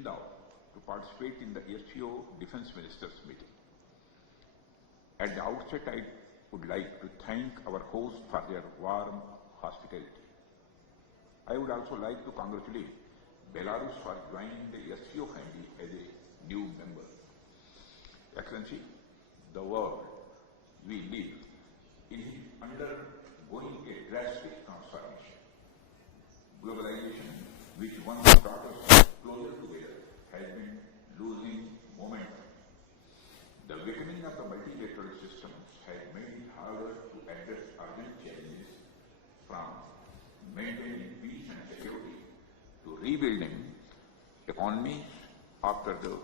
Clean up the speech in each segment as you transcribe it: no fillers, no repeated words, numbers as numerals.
Qingdao to participate in the SCO Defense Ministers meeting. At the outset, I would like to thank our host for their warm hospitality. I would also like to congratulate Belarus for joining the SCO family as a new member. Excellency, the world we live in is undergoing a drastic transformation. Globalization, which once brought us closer together, has been losing momentum. The weakening of the multilateral systems has made it harder to address urgent challenges, from maintaining peace and security to rebuilding economies after the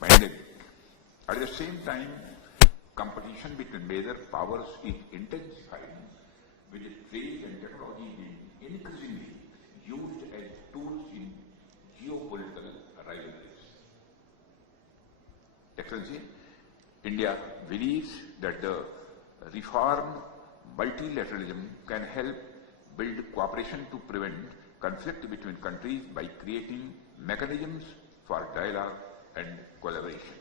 pandemic. At the same time, competition between major powers is intensifying, with trade and technology being increasingly used as tools in geopolitical rivalries. Excellency, India believes that the reformed multilateralism can help build cooperation to prevent conflict between countries by creating mechanisms for dialogue and collaboration.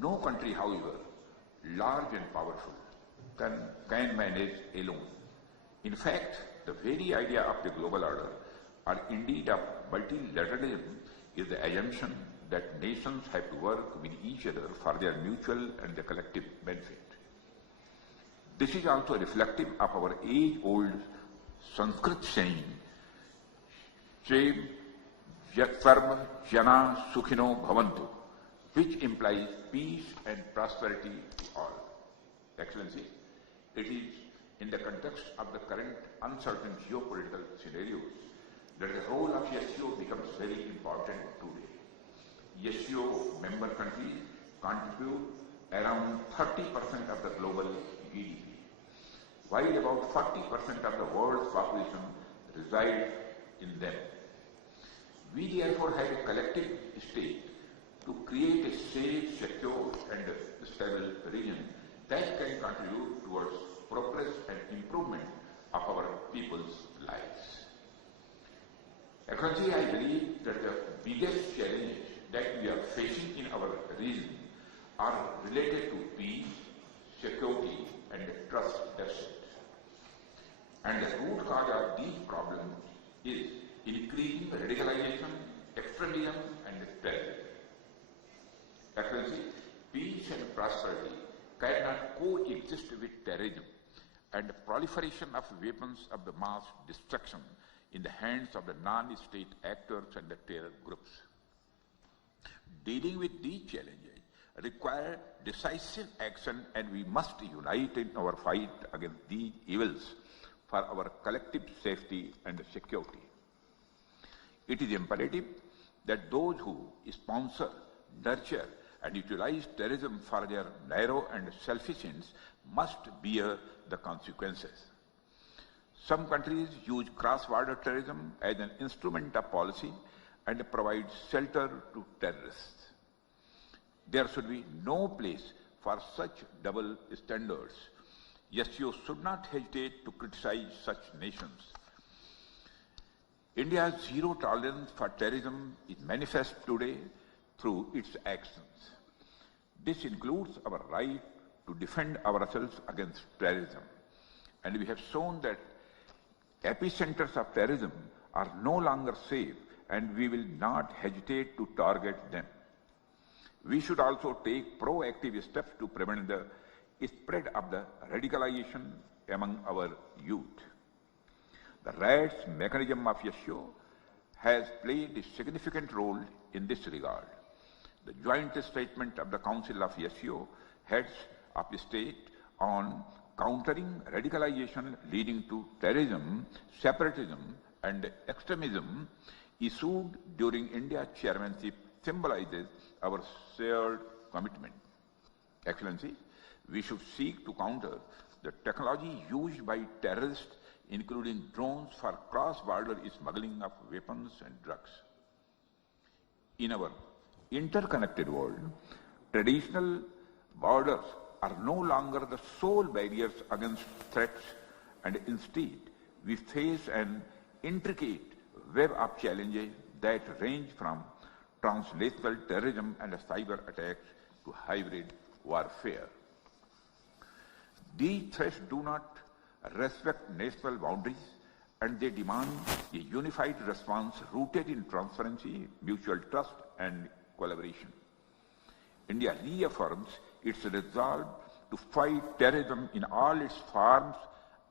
No country, however, large and powerful, can manage alone. In fact, the very idea of the global order, or indeed of multilateralism, is the assumption that nations have to work with each other for their mutual and the collective benefit. This is also reflective of our age-old Sanskrit saying, Shrem Sarva Jana Sukhino Bhavantu, which implies peace and prosperity to all. Excellency, it is in the context of the current uncertain geopolitical scenarios that the role of SCO becomes very important today. SCO member countries contribute around 30% of the global GDP, while about 40% of the world's population resides in them. We therefore have a collective stake to create a safe, secure and stable region that can contribute towards progress and improvement of our people's lives. Excellency, I believe that the biggest challenges that we are facing in our region are related to peace, security and trust deficit. And the root cause of these problems is increasing radicalization, extremism and terrorism. Excellency, peace and prosperity cannot coexist with terrorism and the proliferation of weapons of the mass destruction in the hands of the non-state actors and the terror groups. Dealing with these challenges require decisive action, and we must unite in our fight against these evils for our collective safety and security. It is imperative that those who sponsor, nurture and utilize terrorism for their narrow and selfish ends must bear the consequences. Some countries use cross-border terrorism as an instrument of policy and provide shelter to terrorists. There should be no place for such double standards. SCO should not hesitate to criticize such nations. India's zero tolerance for terrorism is manifest today through its actions. This includes our right to defend ourselves against terrorism. And we have shown that epicenters of terrorism are no longer safe, and we will not hesitate to target them. We should also take proactive steps to prevent the spread of the radicalization among our youth. The RADS mechanism of SCO has played a significant role in this regard. The joint statement of the Council of SCO heads of the state on countering radicalization leading to terrorism, separatism and extremism issued during India's chairmanship symbolizes our shared commitment. Excellency, we should seek to counter the technology used by terrorists, including drones, for cross-border smuggling of weapons and drugs. In our interconnected world, traditional borders are no longer the sole barriers against threats, and instead we face an intricate web of challenges that range from translational terrorism and cyber attacks to hybrid warfare. These threats do not respect national boundaries, and they demand a unified response rooted in transparency, mutual trust, and collaboration. India reaffirms its resolve to fight terrorism in all its forms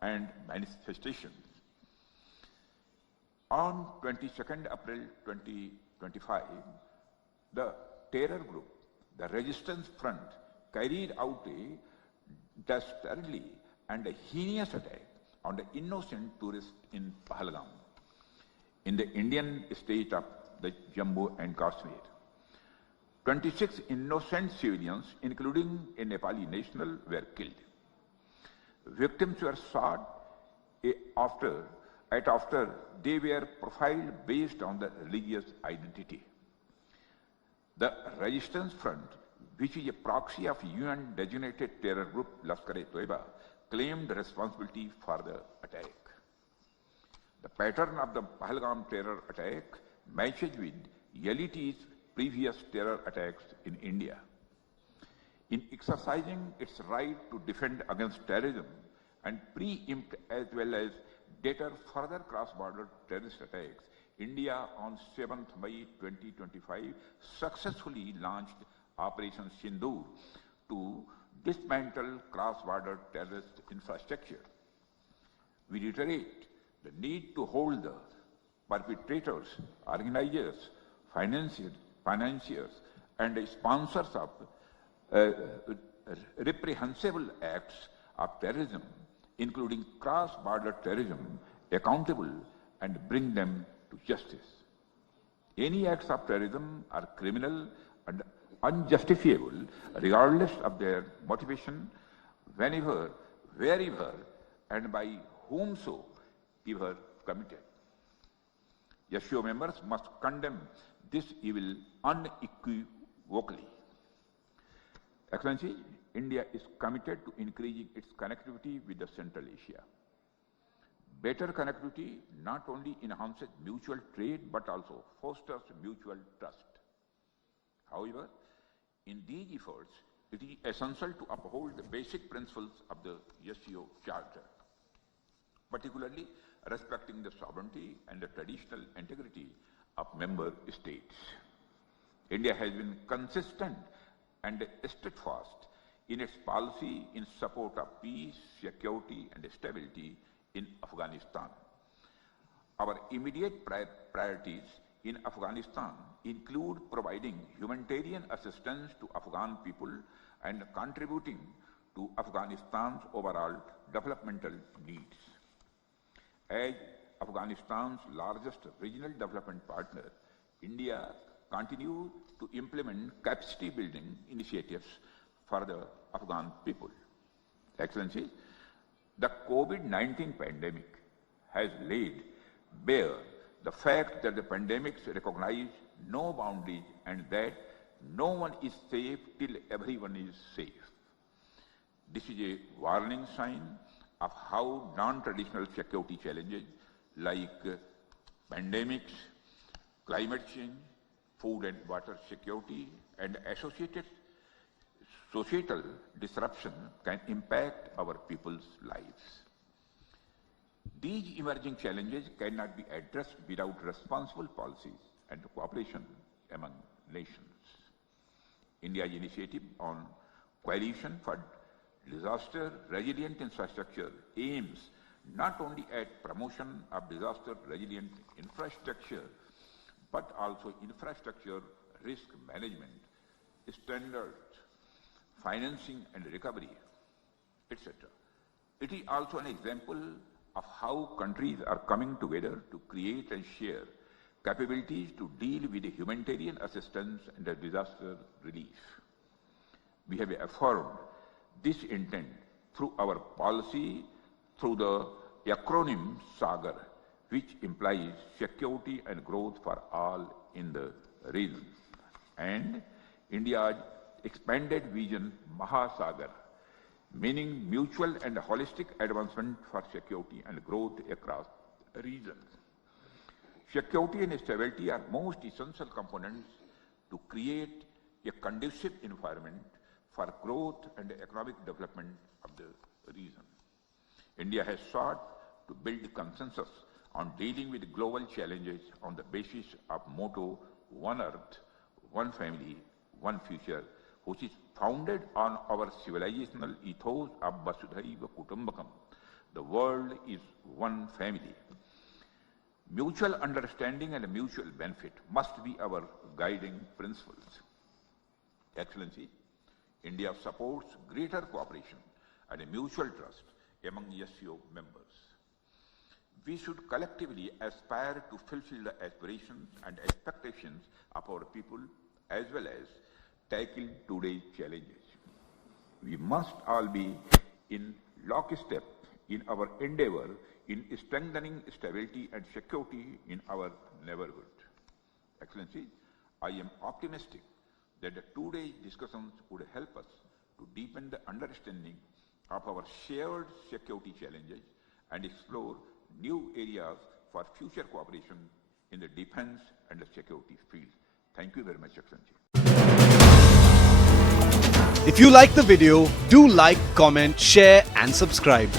and manifestations. On 22nd April 2025, the terror group, the Resistance Front, carried out a dastardly and a heinous attack on the innocent tourists in Pahalgam, in the Indian state of the Jammu and Kashmir. 26 innocent civilians, including a Nepali national, were killed. Victims were shot after they were profiled based on their religious identity. The Resistance Front, which is a proxy of UN-designated terror group Lashkar-e-Toiba, claimed responsibility for the attack. The pattern of the Pahalgam terror attack matches with LET's previous terror attacks in India. In exercising its right to defend against terrorism and preempt as well as deter further cross-border terrorist attacks, India on 7th May 2025 successfully launched Operation Sindoor to dismantle cross-border terrorist infrastructure. We reiterate the need to hold the perpetrators, organizers, financiers, and sponsors of reprehensible acts of terrorism, including cross-border terrorism, accountable and bring them to justice. Any acts of terrorism are criminal and unjustifiable regardless of their motivation, whenever, wherever, and by whomsoever committed. SCO members must condemn this evil unequivocally. Excellency, India is committed to increasing its connectivity with the Central Asia. Better connectivity not only enhances mutual trade but also fosters mutual trust. However, in these efforts, it is essential to uphold the basic principles of the SCO Charter, particularly respecting the sovereignty and the traditional integrity of member states. India has been consistent and steadfast in its policy in support of peace, security, and stability in Afghanistan. Our immediate priorities in Afghanistan include providing humanitarian assistance to Afghan people and contributing to Afghanistan's overall developmental needs. As Afghanistan's largest regional development partner, India continues to implement capacity building initiatives for the Afghan people. Excellency, the COVID-19 pandemic has laid bare the fact that the pandemics recognize no boundaries and that no one is safe till everyone is safe. This is a warning sign of how non-traditional security challenges like pandemics, climate change, food and water security, and associated societal disruption can impact our people's lives. These emerging challenges cannot be addressed without responsible policies and cooperation among nations. India's initiative on Coalition for Disaster-Resilient Infrastructure aims not only at promotion of disaster-resilient infrastructure, but also infrastructure risk management, standards, financing and recovery, etc. It is also an example of how countries are coming together to create and share capabilities to deal with the humanitarian assistance and the disaster relief. We have affirmed this intent through our policy through the acronym SAGAR, which implies security and growth for all in the region, and India's expanded vision Mahasagar, meaning mutual and holistic advancement for security and growth across regions. Security and stability are most essential components to create a conducive environment for growth and economic development of the region. India has sought to build consensus on dealing with global challenges on the basis of motto One Earth, One Family, One Future, which is founded on our civilizational ethos of Vasudhaiva Kutumbakam. The world is one family. Mutual understanding and mutual benefit must be our guiding principles. Excellency, India supports greater cooperation and mutual trust among SCO members. We should collectively aspire to fulfill the aspirations and expectations of our people as well as tackle today's challenges. We must all be in lockstep in our endeavor in strengthening stability and security in our neighborhood. Excellency, I am optimistic that today's discussions would help us to deepen the understanding of our shared security challenges and explore new areas for future cooperation in the defense and the security field. Thank you very much, Excellency. If you like the video, do like, comment, share and subscribe.